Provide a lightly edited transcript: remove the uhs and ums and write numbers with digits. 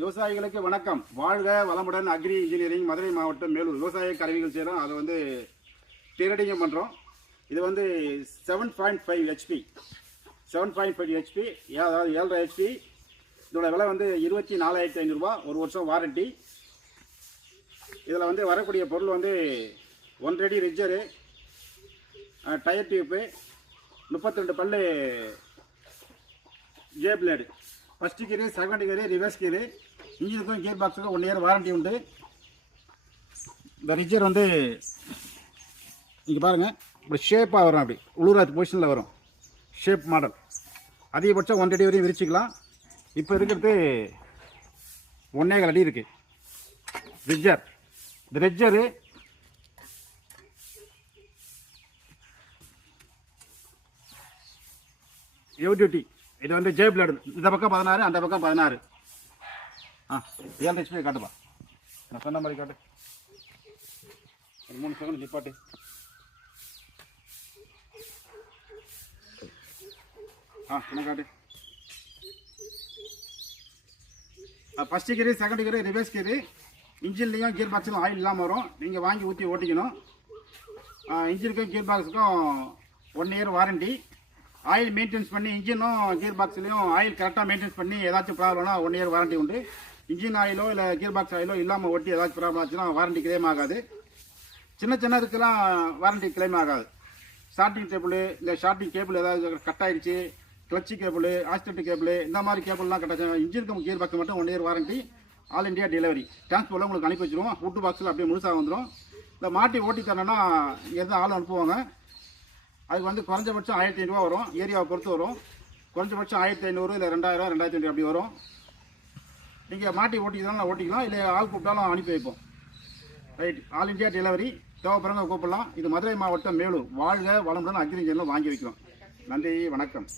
விவசாயிகளுக்கு வணக்கம். வாழ்க வளமுடன். அக்ரி இன்ஜினியரிங், மதுரை மாவட்டம், மேலூர். விவசாய கருவிகள் செய்கிறோம். அதை வந்து ட்ரேடிங்கும் பண்ணுறோம். இது வந்து 7.5 ஹெச்பி, 7.5 ஹெச்பி, அதாவது 7.5 ஹெச்பி. இதோட விலை வந்து 24,500 ரூபா. ஒரு வருஷம் வாரண்டி. இதில் வந்து வரக்கூடிய பொருள் வந்து 1 அடி ரிஜ்ஜரு, டயர் டியூப்பு, 32 பல்லு J blade, first gear, second gear, reverse கீரு. இன்ஜினுக்கும் கியர் பாக்ஸுக்கும் 1 இயர் வாரண்டி உண்டு. இந்த ரிஜர் வந்து இங்கே பாருங்கள், இப்படி ஷேப்பாக வரும். அப்படி உளுராத் பொசிஷனில் வரும். Shape model. அதிகபட்சம் 1 அடி வரையும் விரிச்சிக்கலாம். இப்போ இருக்கிறது 1.25 அடி இருக்குது ரிஜர். இந்த ரிஜரு டியூட்டி. இது வந்து ஜே பிளேடு. இந்த பக்கம் 16, அந்த பக்கம் 16. 7 ஹெச்பி காட்டுப்பா. நான் சொன்ன மாதிரி காட்டு. ஒரு 3 செகண்ட் நிப்பாட்டு. என்ன காட்டு. First gear, second gear, reverse gear. இன்ஜின்லேயும் கியர் பாக்ஸிலும் ஆயில் இல்லாமல் வரும். நீங்கள் வாங்கி ஊற்றி ஓட்டிக்கணும். இன்ஜினுக்கும் கியர் பாக்ஸுக்கும் 1 இயர் வாரண்டி. ஆயில் மெயின்டெனன்ஸ் பண்ணி, இன்ஜினும் கியர் பாக்ஸ்லையும் ஆயில் கரெக்டாக மெயின்டெனன்ஸ் பண்ணி ஏதாச்சும் ப்ராப்ளம்னா 1 இயர் வாரண்டி உண்டு. இன்ஜின் ஆயிலோ இல்லை கியர் பாக்ஸ் ஆயிலோ இல்லாமல் ஓட்டி ஏதாச்சும் ப்ராப்ளம் ஆச்சுன்னா வாரண்டி கிளைம் ஆகாது. சின்னதுக்கெல்லாம் வாரண்டி கிளைம் ஆகாது. ஸ்டார்டிங் கேபிள் இல்லை ஷார்ட்டிங் கேபிள் ஏதாவது கட் ஆகிடுச்சு, கிளச்சி கேபிள், ஆக்சிடென்ட் கேபிள், இந்த மாதிரி கேபிள்லாம் கட்டாச்சு. இன்ஜினுக்கு கியர் பாக்ஸ் மட்டும் 1 year warranty. All India delivery. டிரான்ஸ்போர்ட்டில் உங்களுக்கு அனுப்பி வச்சிருவோம். ஃபுட்டு பாக்ஸில் அப்படியே முழுசாக வந்துடும். இந்த மாட்டி ஓட்டி தரணும்னா எந்த ஆளும் அனுப்புவாங்க. அதுக்கு வந்து குறைஞ்சபட்சம் 1,500 ரூபா வரும். ஏரியாவை பொறுத்து வரும். குறைஞ்சபட்சம் 1,500 இல்லை 2,000, 2,500 அப்படி வரும். நீங்கள் மாட்டி ஓட்டிக்கலாம், ஓட்டிக்கலாம். இல்லை ஆள் கூப்பிட்டாலும் அனுப்பி வைப்போம். ரைட். All India delivery. தேவைப்படுறவங்க கூப்பிடலாம். இது மதுரை மாவட்டம், மேலூர். வாழ்க வளமுடன் அக்ரி இன்ஜினியரில் வாங்கி வைக்கிறோம். நன்றி, வணக்கம்.